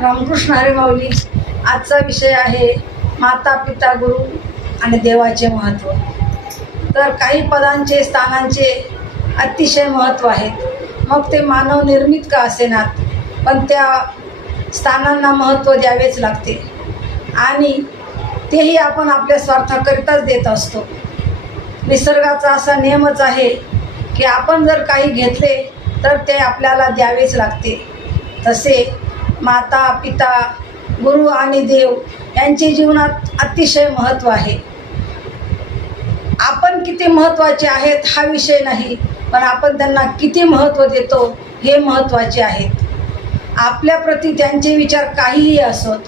रामकृष्ण हरी माऊली. आजचा विषय आहे माता पिता गुरु आणि देवाचे महत्त्व. तर काही पदांचे स्थानांचे अतिशय महत्त्व आहेत, मग ते मानव निर्मित का असेनात, पण त्या स्थानांना महत्त्व द्यावेच लागते आणि तेही आपण आपल्या स्वार्थाकरिताच देत असतो. निसर्गाचा असा नियमच आहे की आपण जर काही घेतले तर ते आपल्याला द्यावेच लागते. तसे माता पिता गुरु आणि देव यांचे जीवनात अतिशय महत्त्व आहे. आपण किती महत्त्वाचे आहेत हा विषय नाही, पण आपण त्यांना किती महत्त्व देतो हे महत्त्वाचे आहे. आपल्याप्रती त्यांचे विचार काहीही असोत,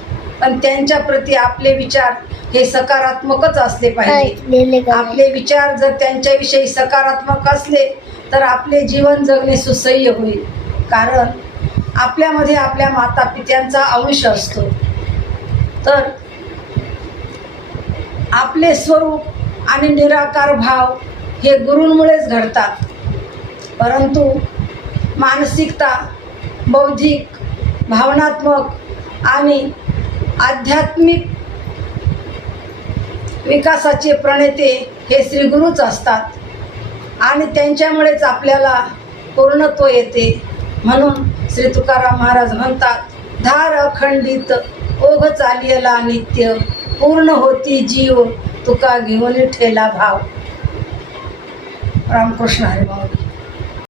पण त्यांच्या प्रती आपले विचार हे सकारात्मकच असले पाहिजे. आपले विचार जर त्यांच्याविषयी सकारात्मक असले तर आपले जीवन जगणे सुसह्य होईल, कारण आपल्यामध्ये आपल्या माता पित्यांचा अंश असतो. तर आपले स्वरूप आणि निराकार भाव हे गुरूंमुळेच घडतात, परंतु मानसिकता, बौद्धिक, भावनात्मक आणि आध्यात्मिक विकासाचे प्रणेते हे श्री गुरुच असतात आणि त्यांच्यामुळेच आपल्याला पूर्णत्व येते. म्हणून श्री तुकाराम महाराज म्हणतात, धार अखंडित ओघ चालियला नित्य, पूर्ण होती जीव तुका घेऊन ठेला भाव. रामकृष्ण हरी माऊली.